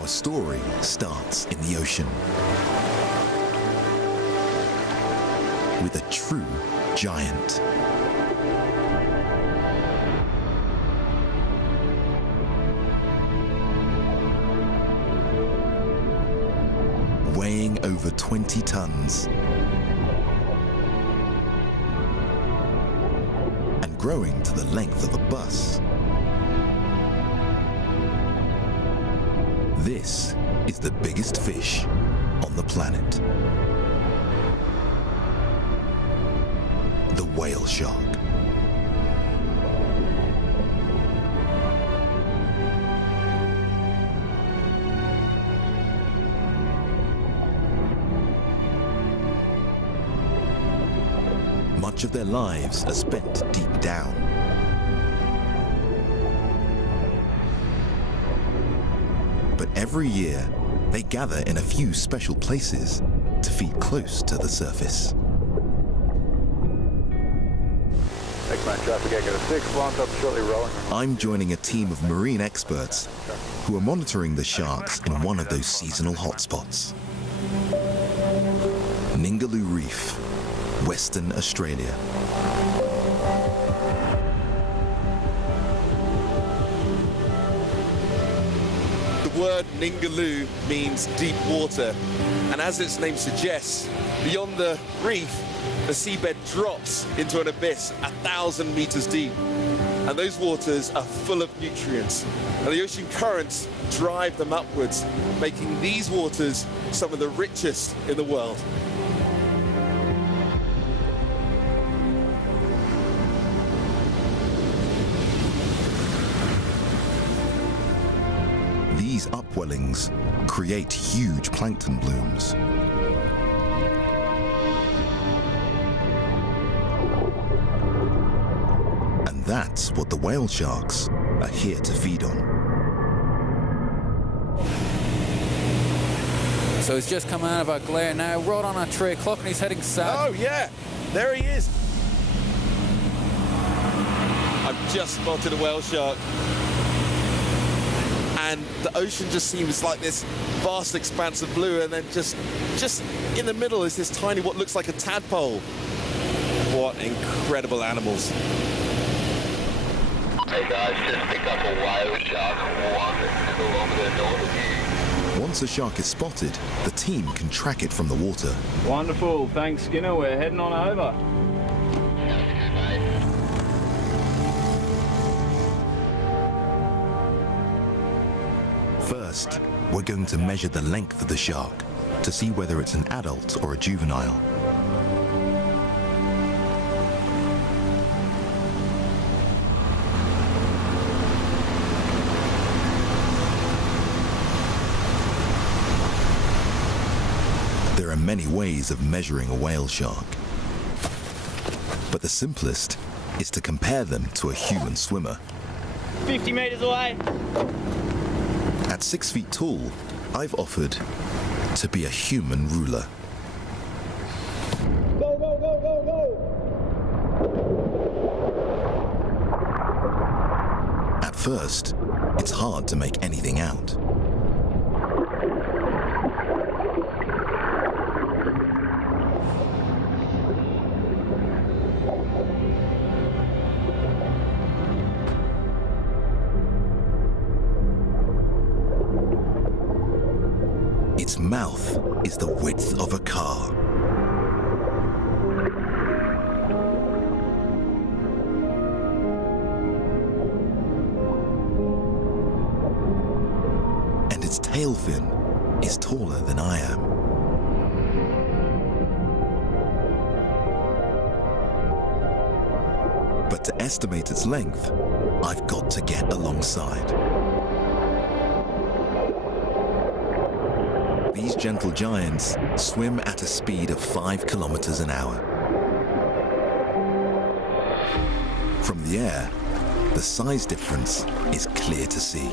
Our story starts in the ocean with a true giant. Weighing over 20 tons and growing to the length of a bus. This is the biggest fish on the planet. The whale shark. Much of their lives are spent deep down. But every year, they gather in a few special places to feed close to the surface. I'm joining a team of marine experts who are monitoring the sharks in one of those seasonal hotspots. Ningaloo Reef, Western Australia. The word Ningaloo means deep water, and as its name suggests, beyond the reef, the seabed drops into an abyss 1,000 meters deep, and those waters are full of nutrients, and the ocean currents drive them upwards, making these waters some of the richest in the world. These upwellings create huge plankton blooms. And that's what the whale sharks are here to feed on. So he's just come out of our glare now, right on our 3 o'clock, and he's heading south. Oh yeah, there he is. I've just spotted a whale shark. And the ocean just seems like this vast expanse of blue, and then just in the middle is this tiny, what looks like a tadpole. What incredible animals. Hey guys, just picked up a whale shark 1 kilometre north of you. Once a shark is spotted, the team can track it from the water. Wonderful, thanks Skinner, we're heading on over. First, we're going to measure the length of the shark to see whether it's an adult or a juvenile. There are many ways of measuring a whale shark, but the simplest is to compare them to a human swimmer. 50 metres away. At 6 feet tall, I've offered to be a human ruler. Go, go, go, go, go! At first, it's hard to make anything out. Its mouth is the width of a car. And its tail fin is taller than I am. But to estimate its length, I've got to get alongside. These gentle giants swim at a speed of 5 kilometers an hour. From the air, the size difference is clear to see.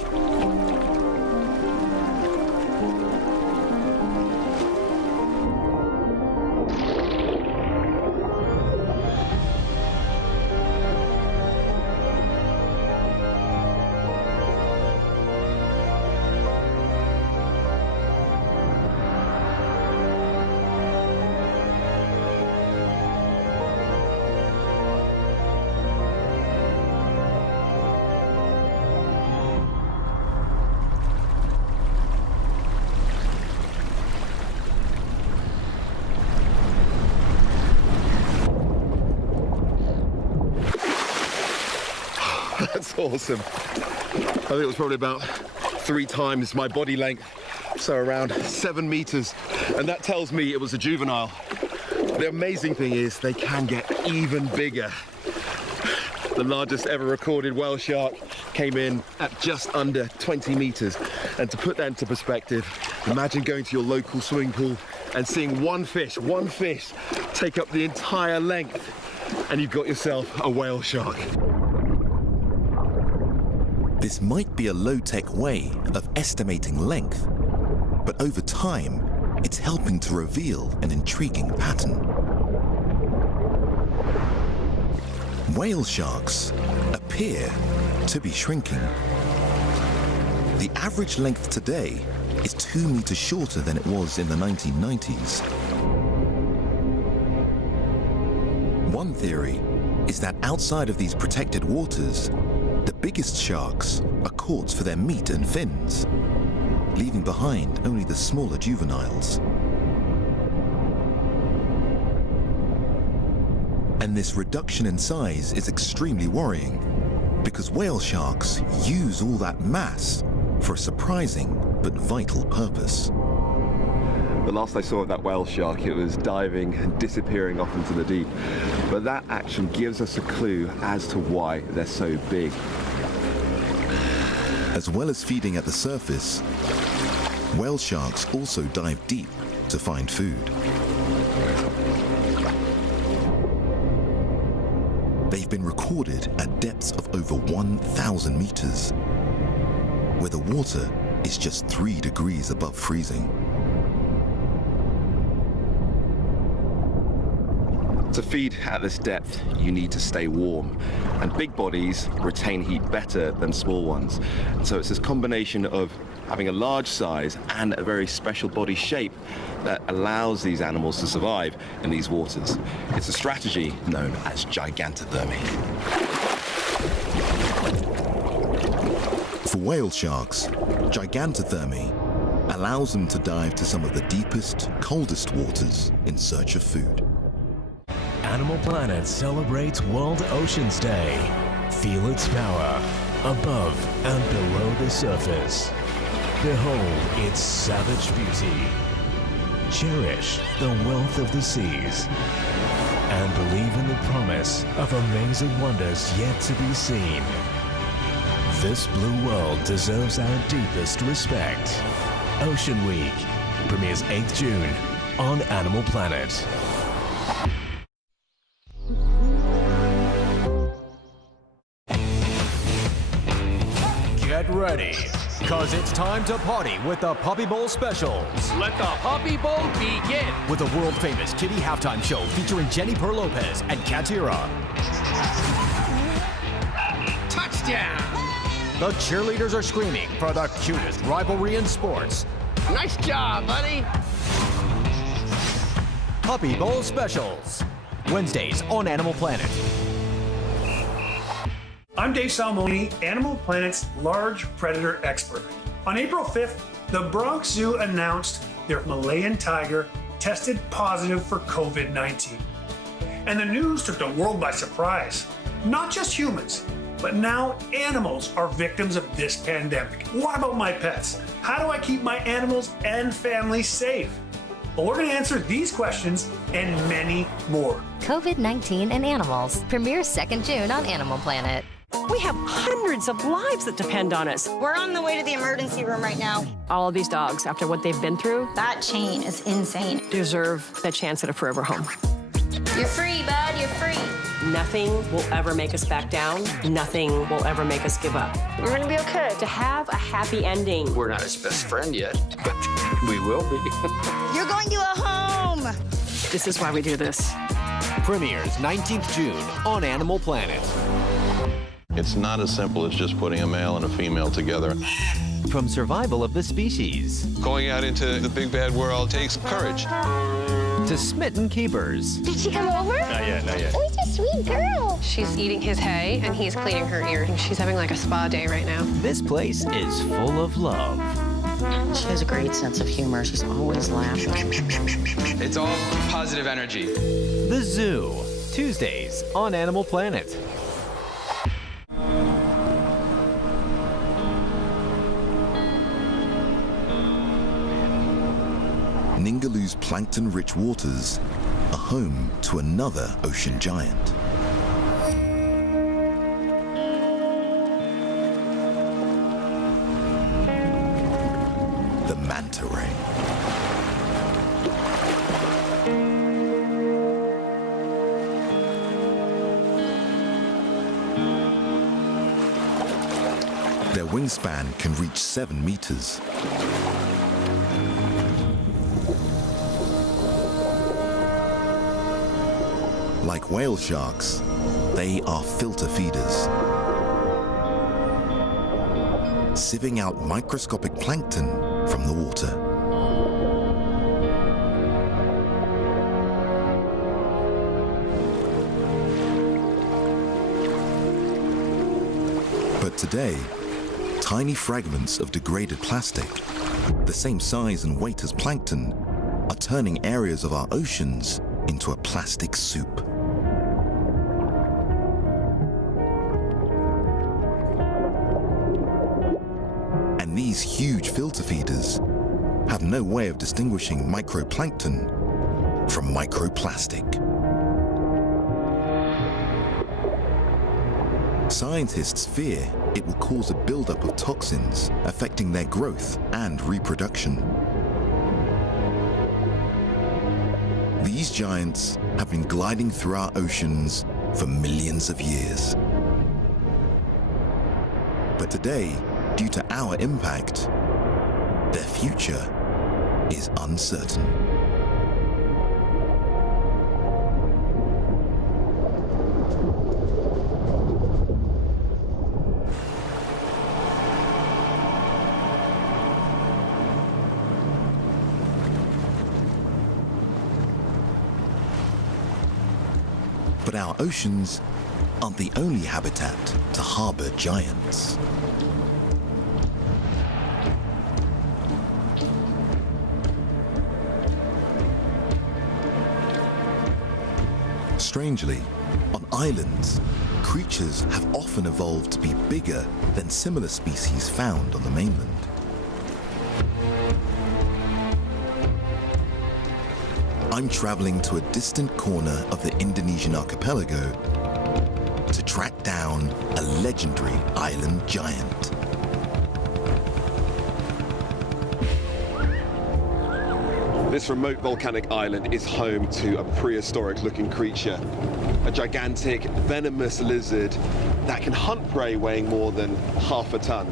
awesome. I think it was probably about 3 times my body length, so around 7 meters. And that tells me it was a juvenile. The amazing thing is they can get even bigger. The largest ever recorded whale shark came in at just under 20 meters. And to put that into perspective, imagine going to your local swimming pool and seeing one fish take up the entire length, and you've got yourself a whale shark. This might be a low-tech way of estimating length, but over time, it's helping to reveal an intriguing pattern. Whale sharks appear to be shrinking. The average length today is 2 meters shorter than it was in the 1990s. One theory is that outside of these protected waters, the biggest sharks are caught for their meat and fins, leaving behind only the smaller juveniles. And this reduction in size is extremely worrying, because whale sharks use all that mass for a surprising but vital purpose. The last I saw of that whale shark, it was diving and disappearing off into the deep. But that action gives us a clue as to why they're so big. As well as feeding at the surface, whale sharks also dive deep to find food. They've been recorded at depths of over 1,000 meters, where the water is just 3 degrees above freezing. To feed at this depth, you need to stay warm, and big bodies retain heat better than small ones. So it's this combination of having a large size and a very special body shape that allows these animals to survive in these waters. It's a strategy known as gigantothermy. For whale sharks, gigantothermy allows them to dive to some of the deepest, coldest waters in search of food. Animal Planet celebrates World Oceans Day. Feel its power above and below the surface. Behold its savage beauty. Cherish the wealth of the seas. And believe in the promise of amazing wonders yet to be seen. This blue world deserves our deepest respect. Ocean Week premieres 8th June on Animal Planet. Get ready, cause it's time to party with the Puppy Bowl specials. Let the Puppy Bowl begin. With the world famous Kitty halftime show featuring Jennifer Lopez and Katira. Touchdown. The cheerleaders are screaming for the cutest rivalry in sports. Nice job, buddy. Puppy Bowl specials. Wednesdays on Animal Planet. I'm Dave Salmoni, Animal Planet's large predator expert. On April 5th, the Bronx Zoo announced their Malayan tiger tested positive for COVID-19. And the news took the world by surprise. Not just humans, but now animals are victims of this pandemic. What about my pets? How do I keep my animals and family safe? Well, we're going to answer these questions and many more. COVID-19 and Animals premieres 2nd June on Animal Planet. We have hundreds of lives that depend on us. We're on the way to the emergency room right now. All of these dogs, after what they've been through, That chain is insane. deserve the chance at a forever home. You're free, bud. You're free. Nothing will ever make us back down. Nothing will ever make us give up. You're gonna be okay. To have a happy ending. We're not his best friend yet, but we will be. You're going to a home. This is why we do this. Premieres 19th June on Animal Planet. It's not as simple as just putting a male and a female together. From survival of the species Going out into the big bad world takes courage. to smitten keepers. Did she come over? Not yet, not yet. Oh, she's a sweet girl. She's eating his hay and he's cleaning her ear. She's having like a spa day right now. This place is full of love. She has a great sense of humor. She's always laughing. It's all positive energy. The Zoo, Tuesdays on Animal Planet. Ningaloo's plankton-rich waters are home to another ocean giant. The manta ray. Their wingspan can reach 7 meters. Like whale sharks, they are filter feeders, sieving out microscopic plankton from the water. But today, tiny fragments of degraded plastic, the same size and weight as plankton, are turning areas of our oceans into a plastic soup. And these huge filter feeders have no way of distinguishing microplankton from microplastic. Scientists fear it will cause a buildup of toxins affecting their growth and reproduction. These giants have been gliding through our oceans for millions of years. But today, due to our impact, their future is uncertain. But our oceans aren't the only habitat to harbor giants. Strangely, on islands, creatures have often evolved to be bigger than similar species found on the mainland. I'm traveling to a distant corner of the Indonesian archipelago to track down a legendary island giant. This remote volcanic island is home to a prehistoric-looking creature, a gigantic, venomous lizard that can hunt prey weighing more than half a ton.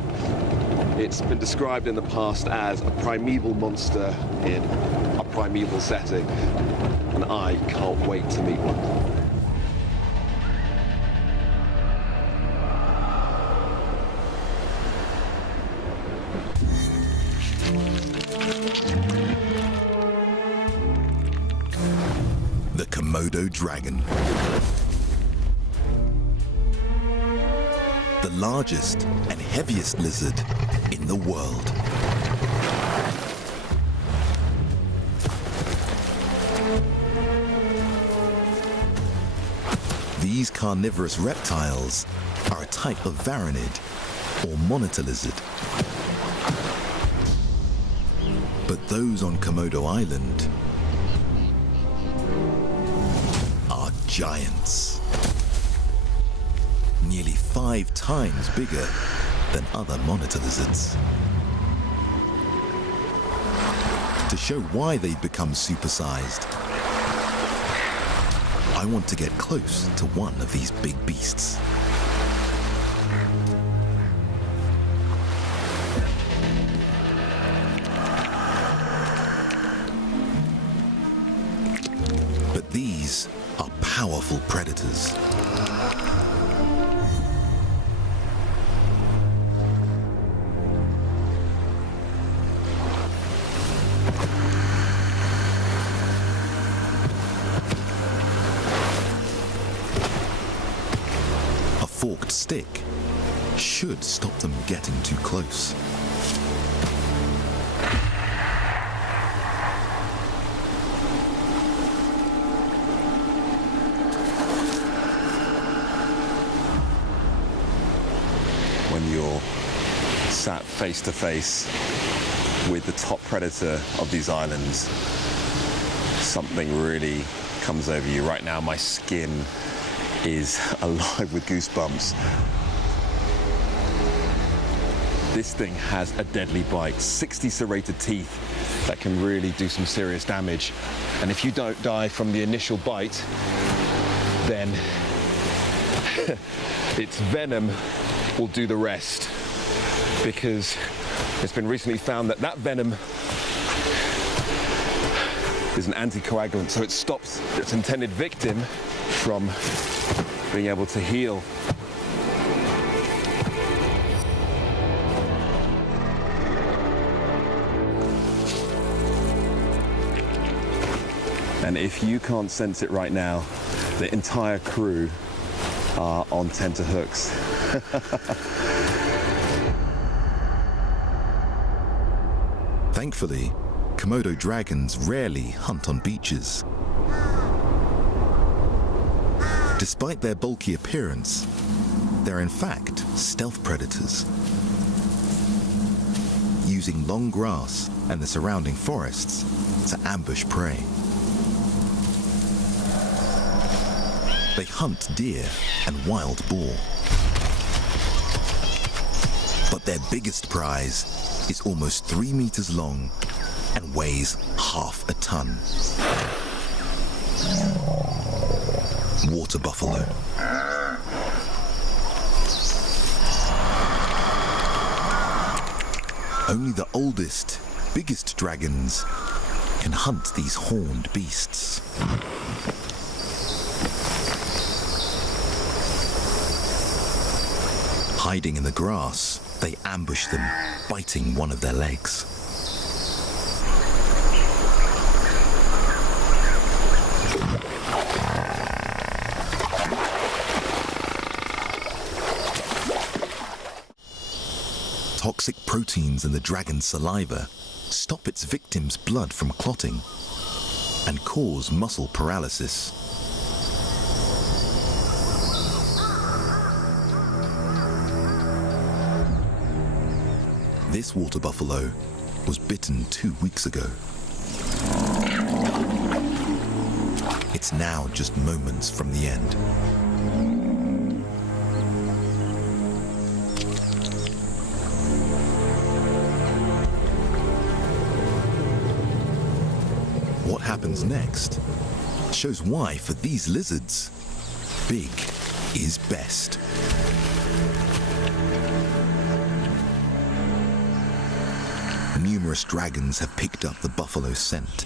It's been described in the past as a primeval monster in a primeval setting, and I can't wait to meet one. The Komodo dragon. The largest and heaviest lizard in the world. These carnivorous reptiles are a type of varanid or monitor lizard. But those on Komodo Island are giants. Nearly 5 times bigger than other monitor lizards. To show why they've become supersized, I want to get close to one of these big beasts. But these are powerful predators. A forked stick should stop them getting too close. When you're sat face to face with the top predator of these islands, something really comes over you. Right now, my skin is alive with goosebumps. This thing has a deadly bite, 60 serrated teeth that can really do some serious damage. And if you don't die from the initial bite, then its venom will do the rest. Because it's been recently found that that venom is an anticoagulant, so it stops its intended victim from being able to heal. And if you can't sense it right now, the entire crew are on tenterhooks. Thankfully, Komodo dragons rarely hunt on beaches. Despite their bulky appearance, they're in fact stealth predators. Using long grass and the surrounding forests to ambush prey. They hunt deer and wild boar. But their biggest prize is almost 3 meters long and weighs half a ton. Water buffalo. Only the oldest, biggest dragons can hunt these horned beasts. Hiding in the grass, they ambush them, biting one of their legs. Toxic proteins in the dragon's saliva stop its victim's blood from clotting and cause muscle paralysis. This water buffalo was bitten 2 weeks ago. It's now just moments from the end. What happens next shows why, for these lizards, big is best. Numerous dragons have picked up the buffalo's scent.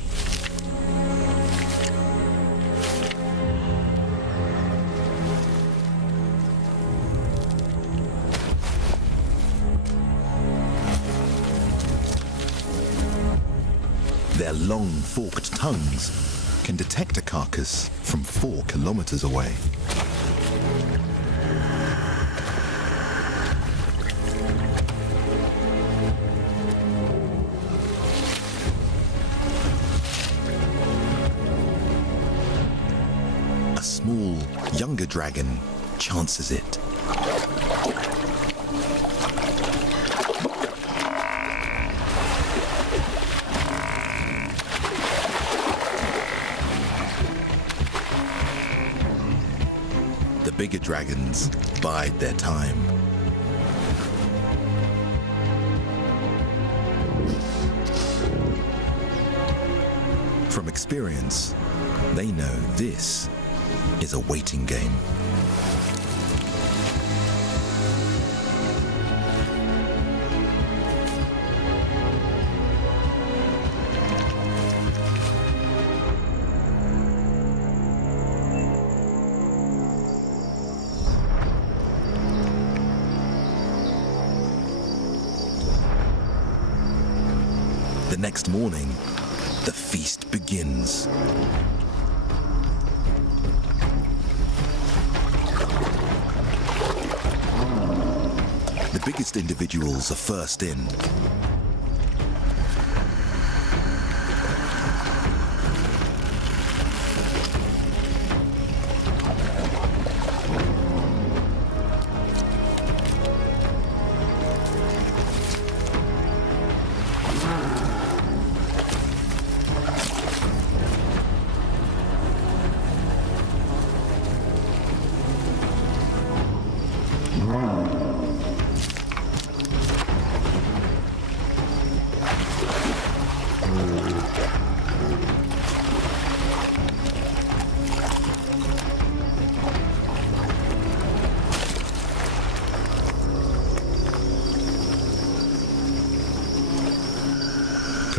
Their long, forked tongues can detect a carcass from 4 kilometers away. A small, younger dragon chances it. The bigger dragons bide their time. From experience, they know this is a waiting game. The next morning, the feast begins. The biggest individuals are first in.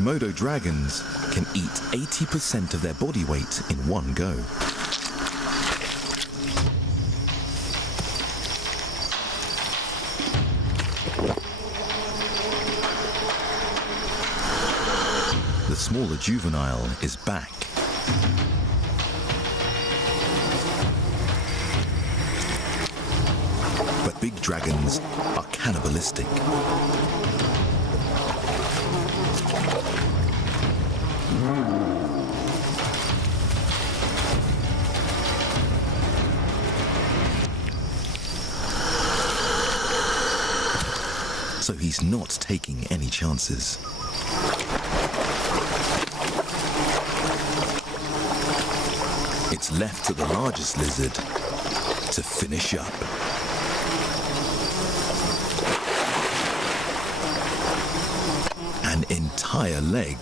Komodo dragons can eat 80% of their body weight in one go. The smaller juvenile is back. But big dragons are cannibalistic. So he's not taking any chances. It's left to the largest lizard to finish up. An entire leg,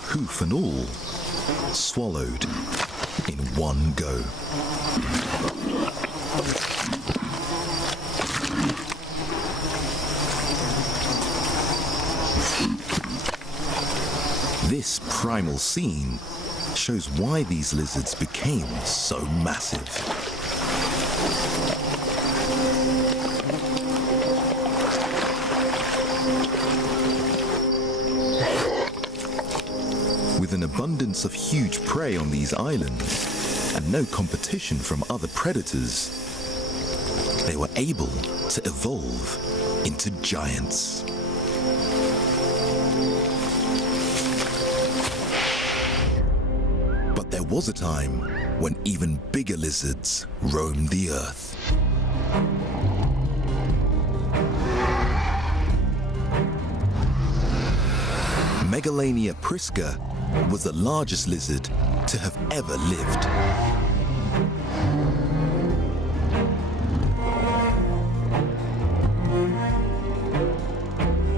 hoof and all, swallowed in one go. This primal scene shows why these lizards became so massive. With an abundance of huge prey on these islands and no competition from other predators, they were able to evolve into giants. But there was a time when even bigger lizards roamed the earth. Megalania prisca was the largest lizard to have ever lived.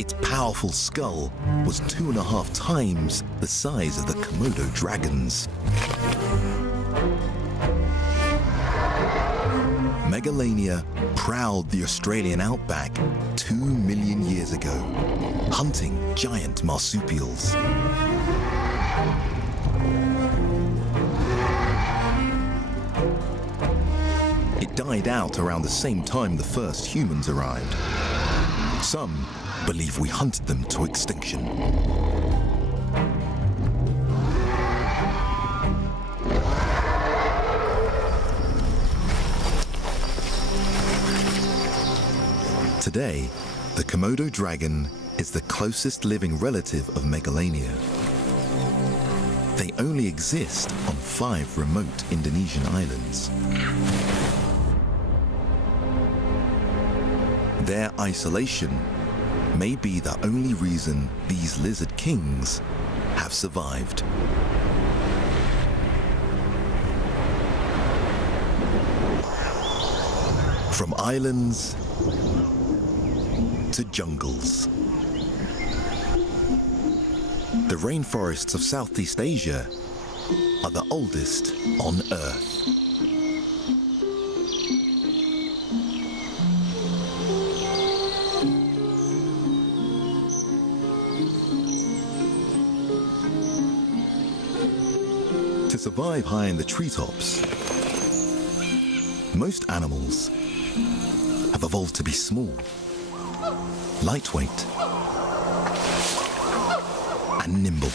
Its powerful skull was 2.5 times the size of the Komodo dragons. Megalania prowled the Australian outback 2 million years ago, hunting giant marsupials. It died out around the same time the first humans arrived. Some believe we hunted them to extinction. Today, the Komodo dragon is the closest living relative of Megalania. They only exist on 5 remote Indonesian islands. Their isolation may be the only reason these lizard kings have survived. From islands to jungles, the rainforests of Southeast Asia are the oldest on Earth. To survive high in the treetops, most animals have evolved to be small, lightweight, and nimble.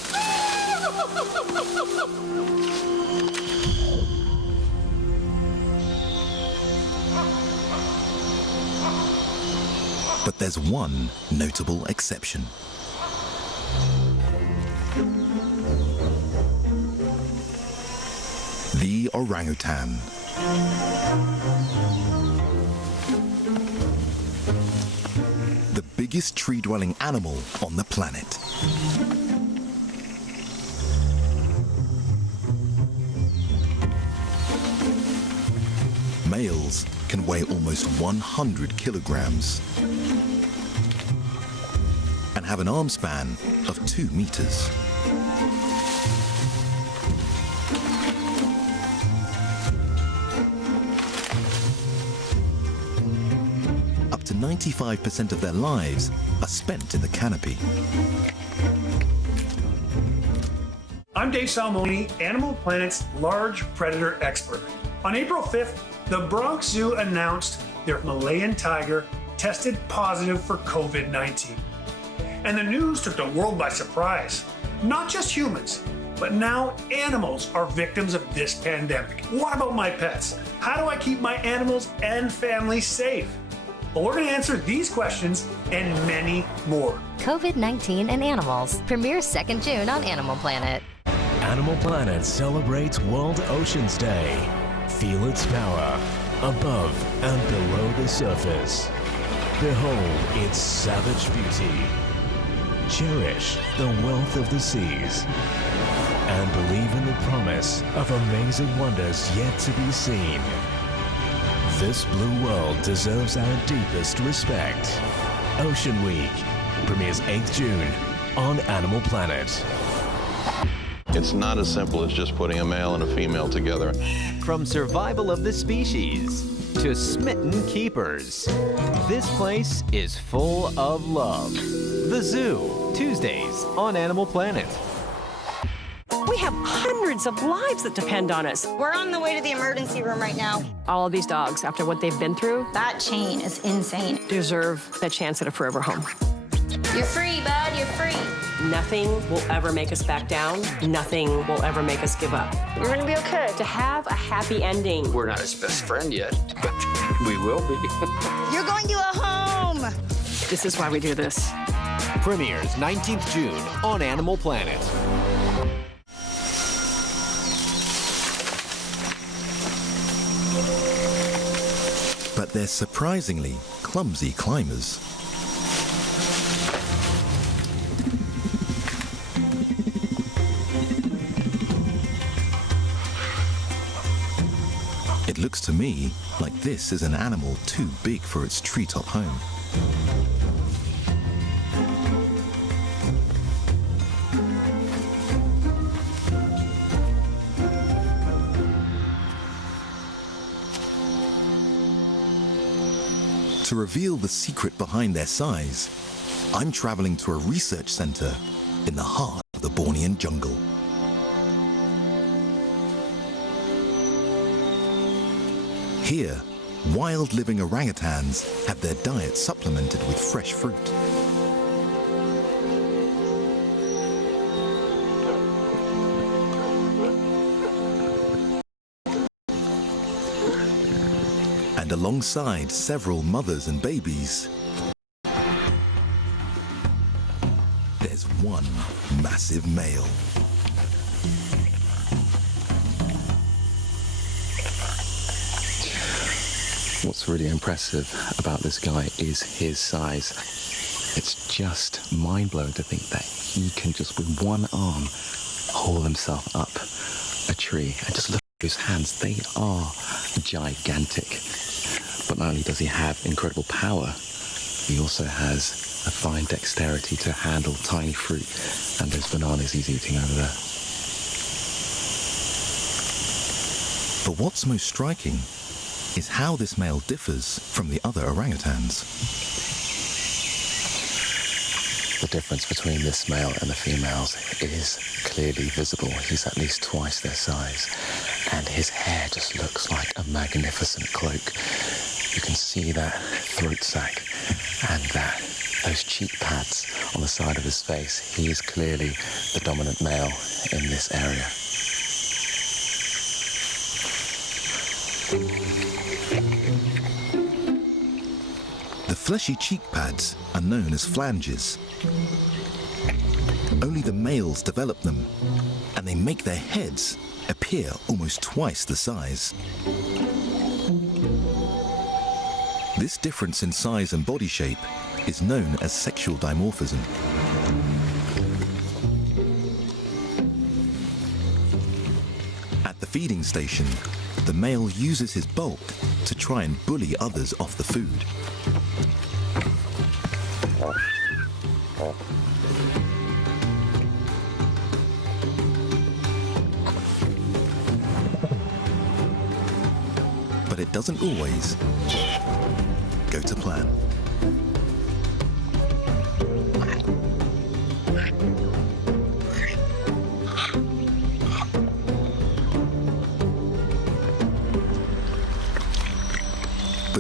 But there's one notable exception. The orangutan. The biggest tree-dwelling animal on the planet. Males can weigh almost 100 kilograms and have an arm span of 2 meters. Up to 95% of their lives are spent in the canopy. I'm Dave Salmoni, Animal Planet's large predator expert. On April 5th, the Bronx Zoo announced their Malayan tiger tested positive for COVID-19. And the news took the world by surprise. Not just humans, but now animals are victims of this pandemic. What about my pets? How do I keep my animals and family safe? Well, we're going to answer these questions and many more. COVID-19 and Animals premieres 2nd June on Animal Planet. Animal Planet celebrates World Oceans Day. Feel its power above and below the surface. Behold its savage beauty. Cherish the wealth of the seas. And believe in the promise of amazing wonders yet to be seen. This blue world deserves our deepest respect. Ocean Week premieres 8th June on Animal Planet. It's not as simple as just putting a male and a female together. From survival of the species to smitten keepers, this place is full of love. The Zoo, Tuesdays on Animal Planet. We have hundreds of lives that depend on us. We're on the way to the emergency room right now. All of these dogs, after what they've been through, that chain is insane. Deserve the chance at a forever home. You're free, bud. You're free. Nothing will ever make us back down. Nothing will ever make us give up. You're gonna be okay. To have a happy ending. We're not his best friend yet, but we will be. You're going to a home. This is why we do this. Premieres 19th June on Animal Planet. But they're surprisingly clumsy climbers. It looks to me like this is an animal too big for its treetop home. To reveal the secret behind their size, I'm traveling to a research center in the heart of the Bornean jungle. Here, wild living orangutans have their diet supplemented with fresh fruit. And alongside several mothers and babies, there's one massive male. What's really impressive about this guy is his size. It's just mind-blowing to think that he can just with one arm haul himself up a tree. And just look at his hands, they are gigantic. But not only does he have incredible power, he also has a fine dexterity to handle tiny fruit and those bananas he's eating over there. But what's most striking is how this male differs from the other orangutans. The difference between this male and the females is clearly visible. He's at least twice their size, and his hair just looks like a magnificent cloak. You can see that throat sac and those cheek pads on the side of his face. He is clearly the dominant male in this area. The fleshy cheek pads are known as flanges. Only the males develop them, and they make their heads appear almost twice the size. This difference in size and body shape is known as sexual dimorphism. At the feeding station, the male uses his bulk to try and bully others off the food. But it doesn't always go to plan.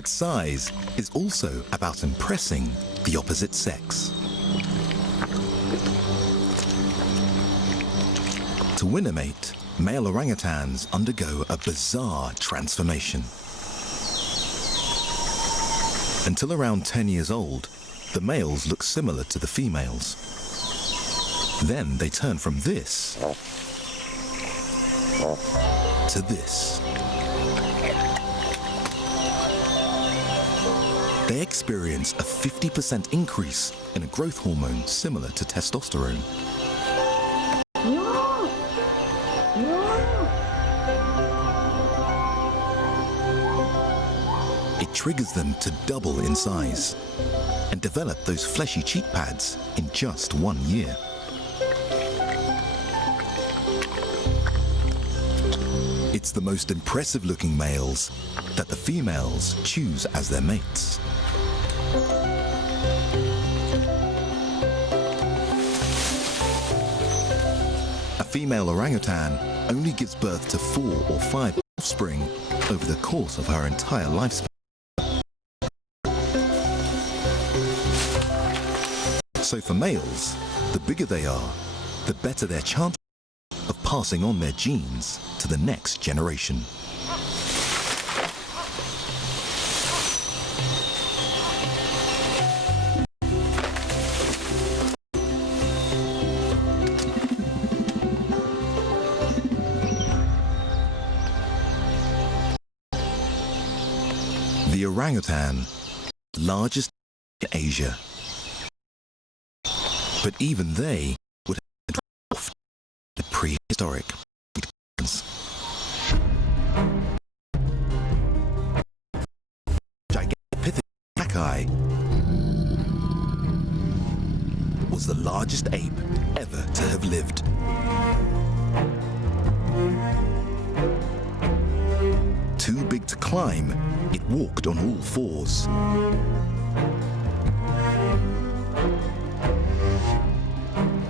mate's size is also about impressing the opposite sex. To win a mate, male orangutans undergo a bizarre transformation. Until around 10 years old, the males look similar to the females. Then they turn from this to this. They experience a 50% increase in a growth hormone similar to testosterone. It triggers them to double in size and develop those fleshy cheek pads in just 1 year. It's the most impressive looking males that the females choose as their mates. A female orangutan only gives birth to 4 or 5 offspring over the course of her entire lifespan. So for males, the bigger they are, the better their chance of passing on their genes to the next generation. The orangutan, largest in Asia. But even they would have dwarfed the prehistoric Gigantopithecus was the largest ape ever to have lived. Too big to climb, it walked on all fours.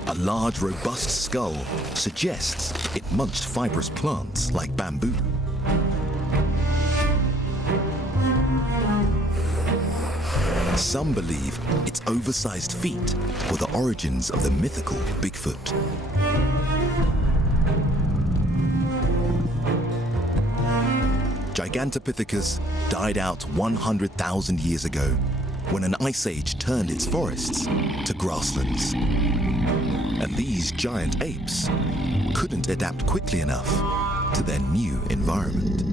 A large, robust skull suggests it munched fibrous plants like bamboo. Some believe its oversized feet were the origins of the mythical Bigfoot. Gigantopithecus died out 100,000 years ago when an ice age turned its forests to grasslands. And these giant apes couldn't adapt quickly enough to their new environment.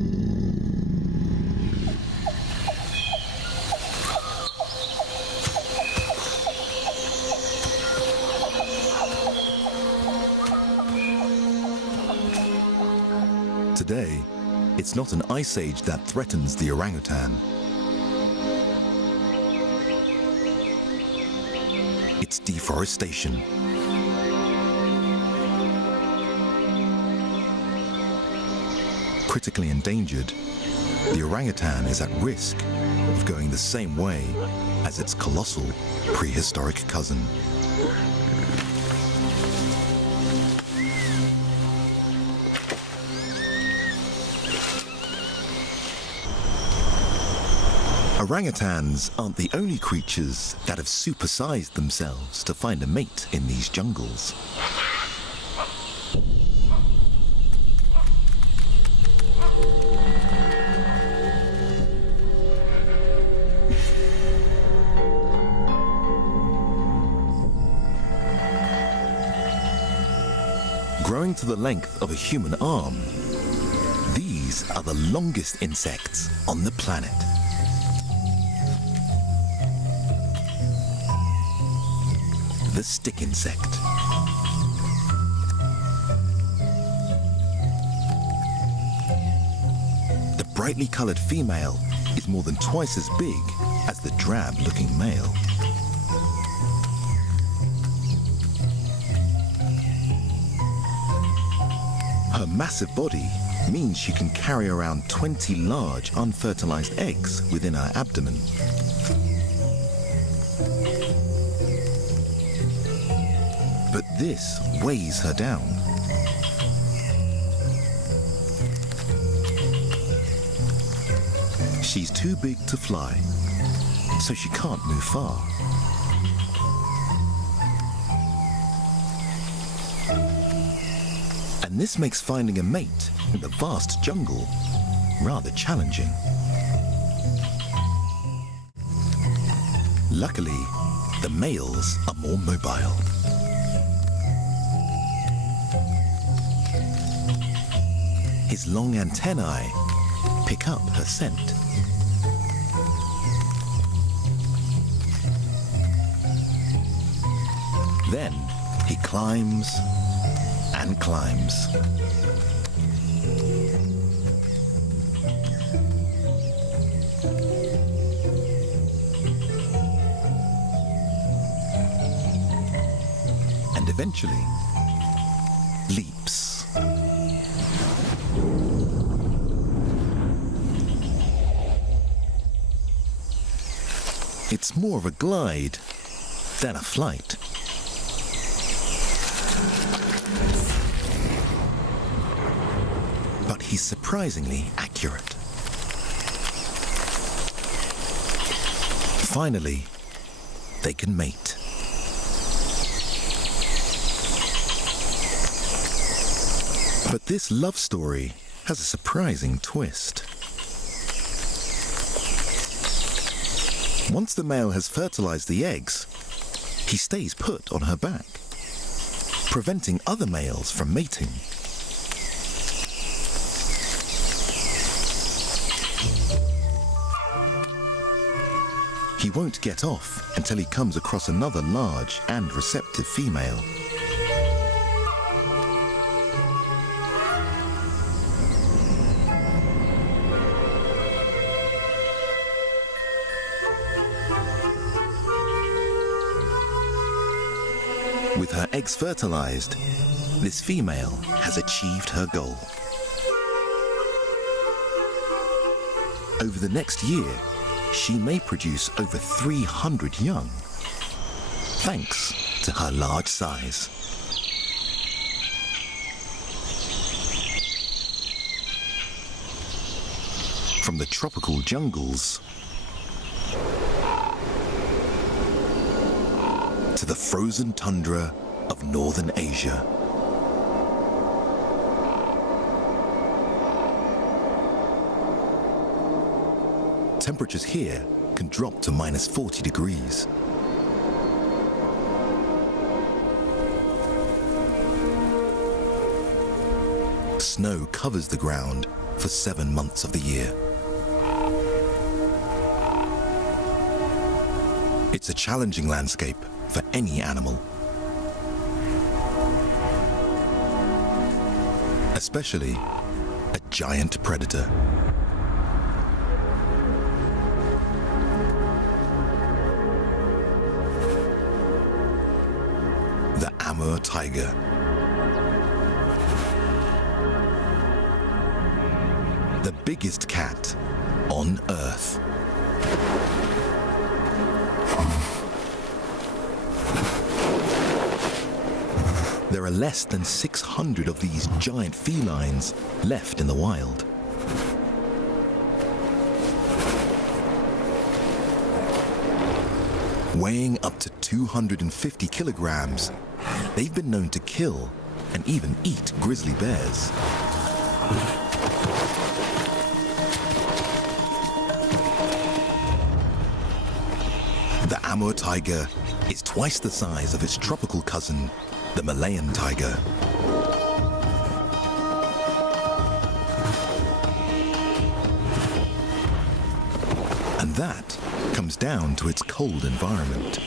Today, it's not an ice age that threatens the orangutan. It's deforestation. Critically endangered, the orangutan is at risk of going the same way as its colossal prehistoric cousin. Orangutans aren't the only creatures that have supersized themselves to find a mate in these jungles. Growing to the length of a human arm, these are the longest insects on the planet. The stick insect. The brightly colored female is more than twice as big as the drab-looking male. Her massive body means she can carry around 20 large unfertilized eggs within her abdomen. But this weighs her down. She's too big to fly, so she can't move far. And this makes finding a mate in the vast jungle rather challenging. Luckily, the males are more mobile. His long antennae pick up her scent. Then he climbs and climbs. And eventually leaps. It's more of a glide than a flight. But he's surprisingly accurate. Finally, they can mate. But this love story has a surprising twist. Once the male has fertilized the eggs, he stays put on her back, preventing other males from mating. He won't get off until he comes across another large and receptive female. With her eggs fertilized, this female has achieved her goal. Over the next year, she may produce over 300 young, thanks to her large size. From the tropical jungles to the frozen tundra of northern Asia. Temperatures here can drop to minus 40 degrees. Snow covers the ground for 7 months of the year. It's a challenging landscape for any animal, especially a giant predator. The Amur tiger. The biggest cat on Earth. There are less than 600 of these giant felines left in the wild. Weighing up to 250 kilograms, they've been known to kill and even eat grizzly bears. The Amur tiger is twice the size of its tropical cousin, the Malayan tiger. And that comes down to its cold environment.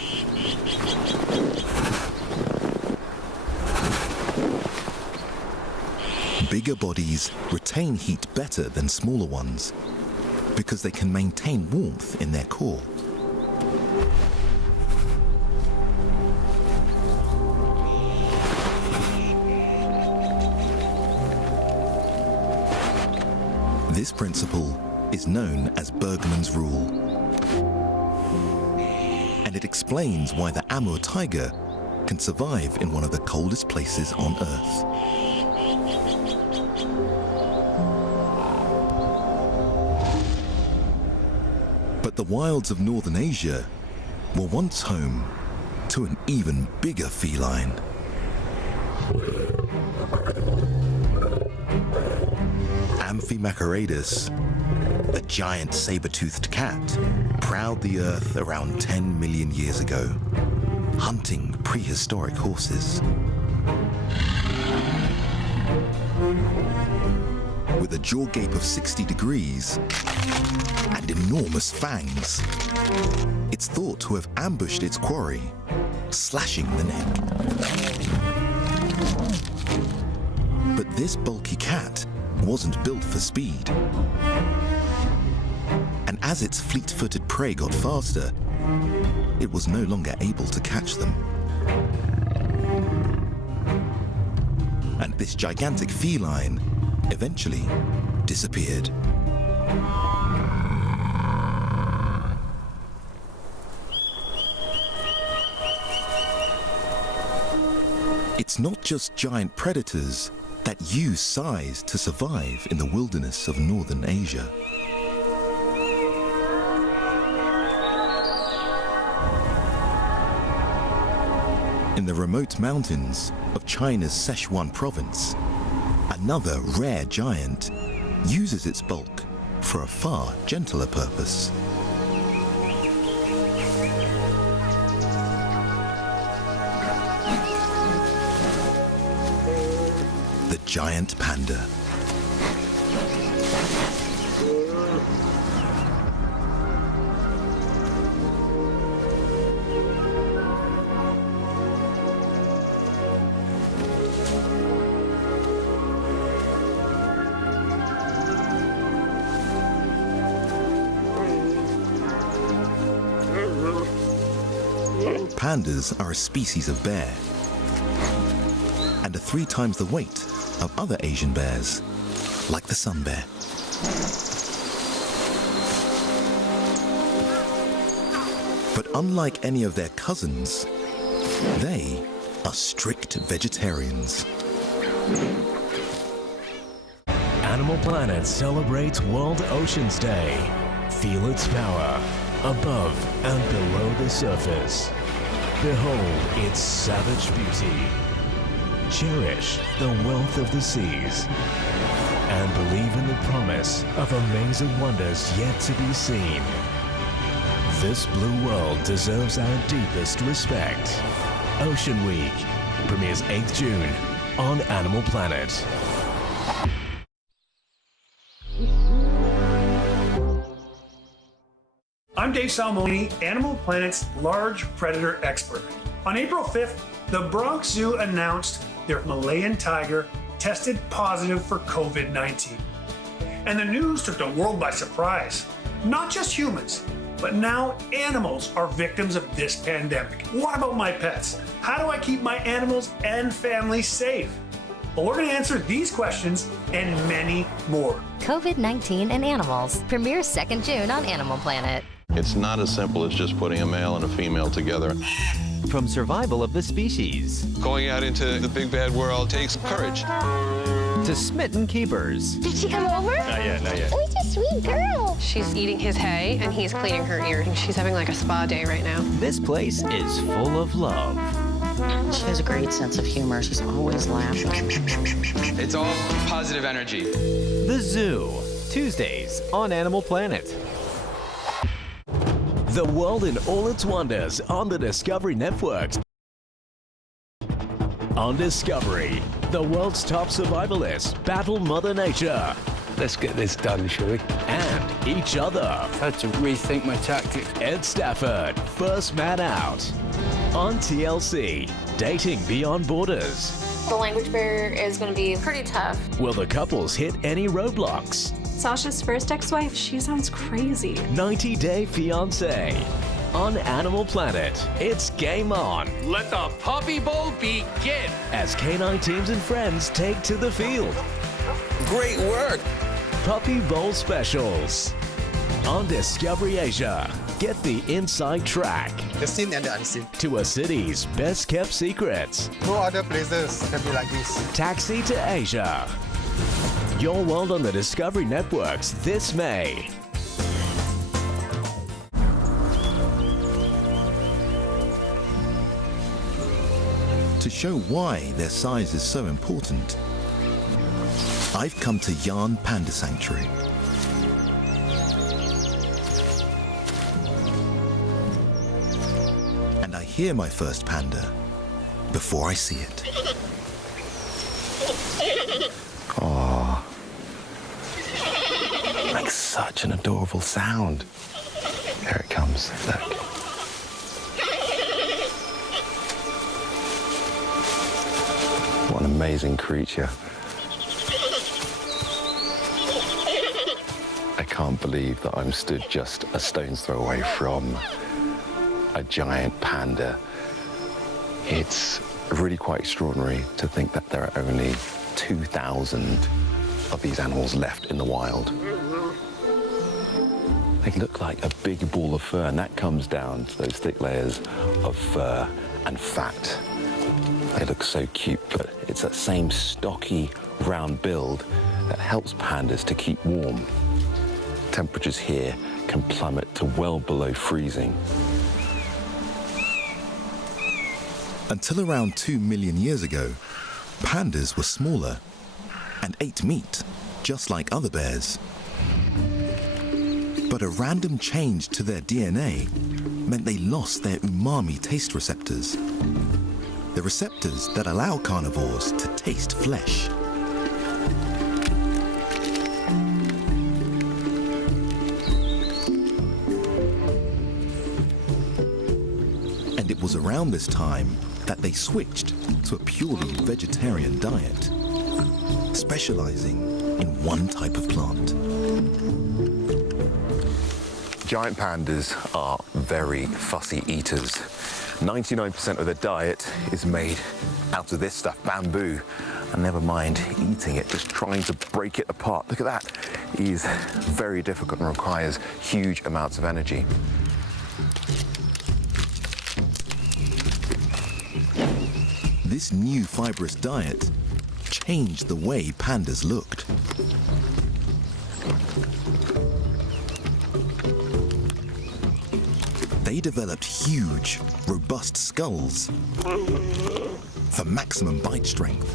Bigger bodies retain heat better than smaller ones because they can maintain warmth in their core. This principle is known as Bergmann's rule, and it explains why the Amur tiger can survive in one of the coldest places on Earth. But the wilds of northern Asia were once home to an even bigger feline. Amphimacheratus, a giant saber-toothed cat, prowled the earth around 10 million years ago, hunting prehistoric horses. With a jaw gape of 60 degrees and enormous fangs, it's thought to have ambushed its quarry, slashing the neck. But this bulky cat wasn't built for speed. And as its fleet-footed prey got faster, it was no longer able to catch them. And this gigantic feline eventually disappeared. It's not just giant predators that use size to survive in the wilderness of northern Asia. In the remote mountains of China's Sichuan province, another rare giant uses its bulk for a far gentler purpose. The giant panda. Pandas are a species of bear and are 3 times the weight of other Asian bears, like the sun bear. But unlike any of their cousins, they are strict vegetarians. Animal Planet celebrates World Oceans Day. Feel its power above and below the surface. Behold its savage beauty. Cherish the wealth of the seas. And believe in the promise of amazing wonders yet to be seen. This blue world deserves our deepest respect. Ocean Week premieres 8th June on Animal Planet. I'm Dave Salmoni, Animal Planet's large predator expert. On April 5th, the Bronx Zoo announced their Malayan tiger tested positive for COVID-19. And the news took the world by surprise. Not just humans, but now animals are victims of this pandemic. What about my pets? How do I keep my animals and family safe? Well, we're going to answer these questions and many more. COVID-19 and Animals premieres 2nd June on Animal Planet. It's not as simple as just putting a male and a female together. From survival of the species Going out into the big bad world takes courage. to smitten keepers. Did she come over? Not yet, not yet. Oh, she's a sweet girl. She's eating his hay and he's cleaning her ear. She's having like a spa day right now. This place is full of love. She has a great sense of humor. She's always laughing. It's all positive energy. The Zoo, Tuesdays on Animal Planet. The world in all its wonders on the Discovery Network. On Discovery, the world's top survivalists battle Mother Nature. Let's get this done, shall we? And each other. I had to rethink my tactics. Ed Stafford, first man out. On TLC, dating beyond borders. The language barrier is going to be pretty tough. Will the couples hit any roadblocks? Sasha's first ex-wife, she sounds crazy. 90 Day Fiancé. On Animal Planet, it's game on. Let the puppy bowl begin. As canine teams and friends take to the field. Great work. Puppy Bowl specials. On Discovery Asia, get the inside track. The seen and the unseen. To a city's best kept secrets. No other places can be like this. Taxi to Asia. Your world on the Discovery Networks this May. To show why their size is so important, I've come to Yan Panda Sanctuary. And I hear my first panda before I see it. Oh, makes such an adorable sound. Here it comes, look. What an amazing creature. I can't believe that I'm stood just a stone's throw away from a giant panda. It's really quite extraordinary to think that there are only 2,000 of these animals left in the wild. They look like a big ball of fur, and that comes down to those thick layers of fur and fat. They look so cute, but it's that same stocky, round build that helps pandas to keep warm. Temperatures here can plummet to well below freezing. Until around 2 million years ago, pandas were smaller and ate meat, just like other bears. But a random change to their DNA meant they lost their umami taste receptors, the receptors that allow carnivores to taste flesh. And it was around this time that they switched to a purely vegetarian diet, specializing in one type of plant. Giant pandas are very fussy eaters. 99% of their diet is made out of this stuff, bamboo. And never mind eating it, just trying to break it apart. Look at that. It is very difficult and requires huge amounts of energy. This new fibrous diet changed the way pandas looked. They developed huge, robust skulls for maximum bite strength.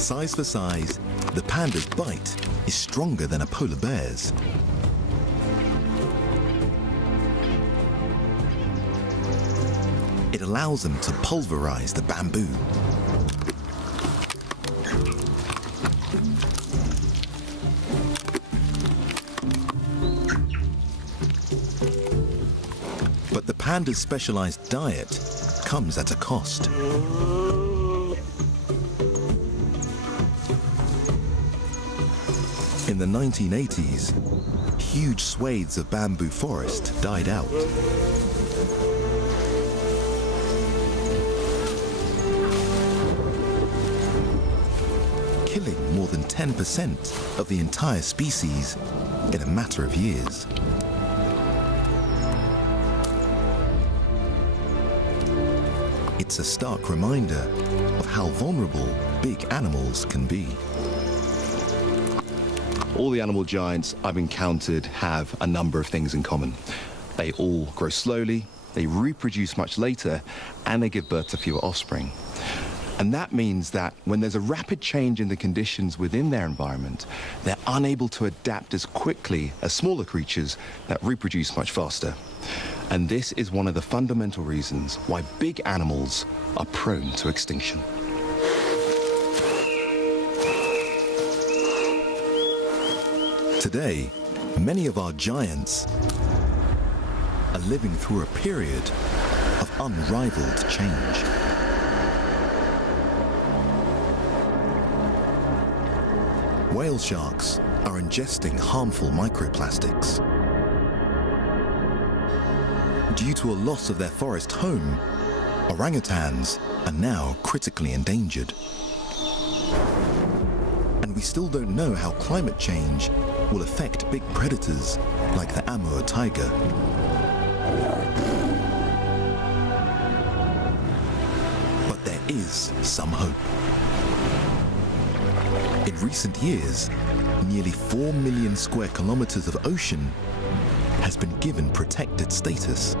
Size for size, the panda's bite is stronger than a polar bear's. It allows them to pulverize the bamboo. But the panda's specialized diet comes at a cost. In the 1980s, huge swathes of bamboo forest died out. Killing more than 10% of the entire species in a matter of years. It's a stark reminder of how vulnerable big animals can be. All the animal giants I've encountered have a number of things in common. They all grow slowly, they reproduce much later, and they give birth to fewer offspring. And that means that when there's a rapid change in the conditions within their environment, they're unable to adapt as quickly as smaller creatures that reproduce much faster. And this is one of the fundamental reasons why big animals are prone to extinction. Today, many of our giants are living through a period of unrivaled change. Whale sharks are ingesting harmful microplastics. Due to a loss of their forest home, orangutans are now critically endangered. And we still don't know how climate change will affect big predators like the Amur tiger. But there is some hope. In recent years, nearly 4 million square kilometers of ocean has been given protected status.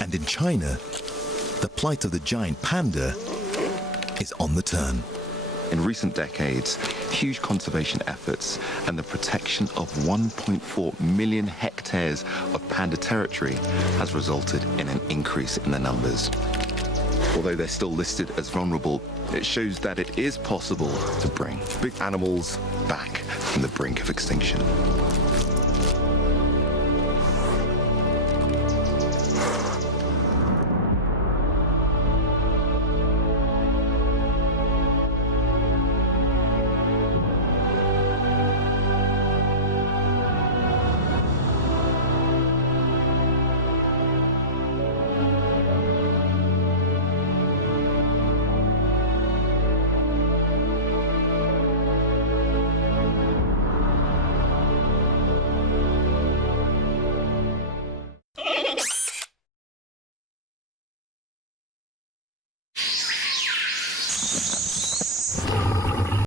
And in China, the plight of the giant panda is on the turn. In recent decades, huge conservation efforts and the protection of 1.4 million hectares of panda territory has resulted in an increase in the numbers. Although they're still listed as vulnerable, it shows that it is possible to bring big animals back from the brink of extinction.